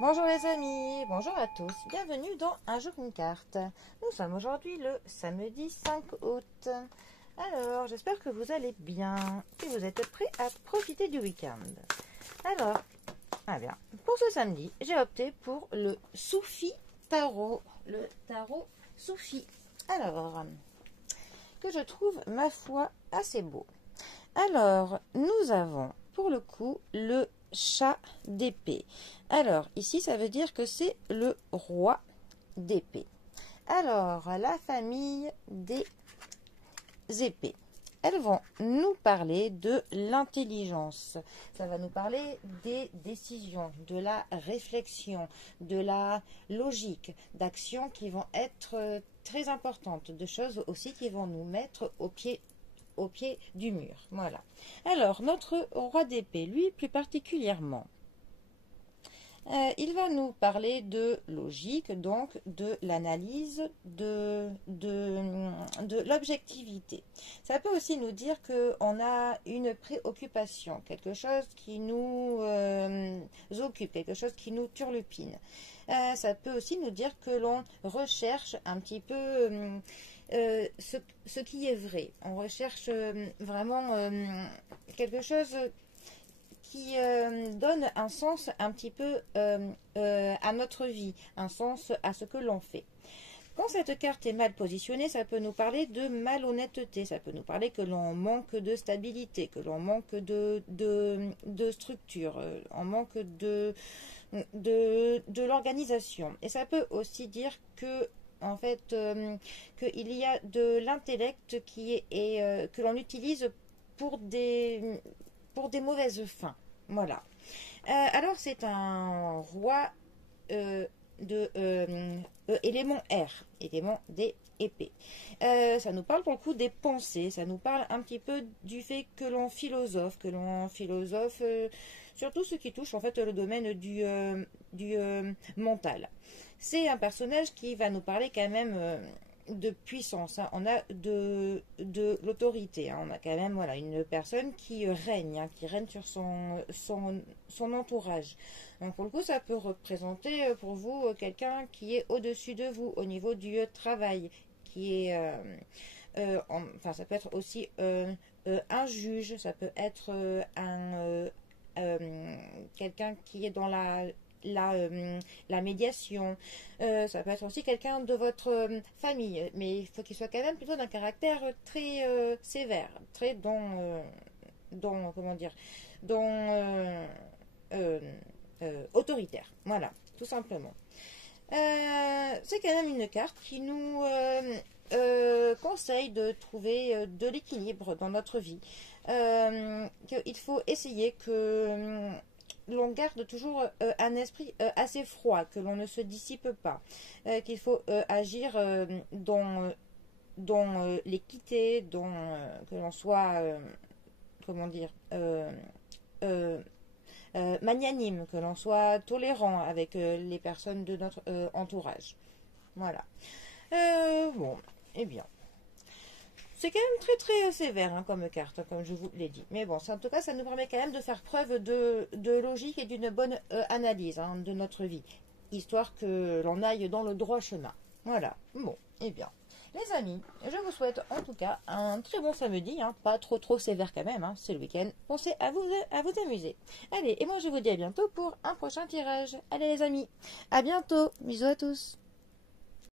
Bonjour les amis, bonjour à tous, bienvenue dans Un jour une carte. Nous sommes aujourd'hui le samedi 5 août. Alors, j'espère que vous allez bien et vous êtes prêts à profiter du week-end. Alors, bien, pour ce samedi, j'ai opté pour le Soufi Tarot, le tarot Soufi. Alors, que je trouve, ma foi, assez beau. Alors, nous avons pour le coup le chat d'épée. Alors, ici, ça veut dire que c'est le roi d'épée. Alors, la famille des épées. Elles vont nous parler de l'intelligence. Ça va nous parler des décisions, de la réflexion, de la logique, d'actions qui vont être très importantes, de choses aussi qui vont nous mettre au pied du mur. Voilà. Alors, notre roi d'épée, lui, plus particulièrement, il va nous parler de logique, donc de l'analyse, de l'objectivité. Ça peut aussi nous dire qu'on a une préoccupation, quelque chose qui nous occupe, quelque chose qui nous turlupine. Ça peut aussi nous dire que l'on recherche un petit peu ce qui est vrai. On recherche vraiment quelque chose qui donne un sens un petit peu à notre vie, un sens à ce que l'on fait. Quand cette carte est mal positionnée, ça peut nous parler de malhonnêteté, ça peut nous parler que l'on manque de stabilité, que l'on manque de structure, on manque de l'organisation. Et ça peut aussi dire que en fait, qu'il y a de l'intellect que l'on utilise pour des mauvaises fins. Voilà. Alors, c'est un roi de élément R, élément des épées. Ça nous parle pour le coup des pensées, ça nous parle un petit peu du fait que l'on philosophe, surtout ce qui touche en fait le domaine du mental. C'est un personnage qui va nous parler quand même de puissance, hein. On a de l'autorité, hein. On a quand même voilà, une personne qui règne, hein, qui règne sur son entourage. Donc pour le coup, ça peut représenter pour vous quelqu'un qui est au-dessus de vous au niveau du travail, qui est enfin ça peut être aussi un juge, ça peut être quelqu'un qui est dans la médiation, ça peut être aussi quelqu'un de votre famille, mais il faut qu'il soit quand même plutôt d'un caractère très sévère, très comment dire, autoritaire, voilà, tout simplement. C'est quand même une carte qui nous conseille de trouver de l'équilibre dans notre vie. Qu'il faut essayer que l'on garde toujours un esprit assez froid, que l'on ne se dissipe pas, qu'il faut agir dans l'équité, que l'on soit, comment dire, magnanime, que l'on soit tolérant avec les personnes de notre entourage. Voilà. Bon, eh bien. C'est quand même très très sévère hein, comme carte, comme je vous l'ai dit. Mais bon, en tout cas, ça nous permet quand même de faire preuve de logique et d'une bonne analyse hein, de notre vie, histoire que l'on aille dans le droit chemin. Voilà. Bon, eh bien. Les amis, je vous souhaite en tout cas un très bon samedi, hein, pas trop sévère quand même, hein, c'est le week-end. Pensez à vous amuser. Allez, et moi je vous dis à bientôt pour un prochain tirage. Allez les amis, à bientôt, bisous à tous.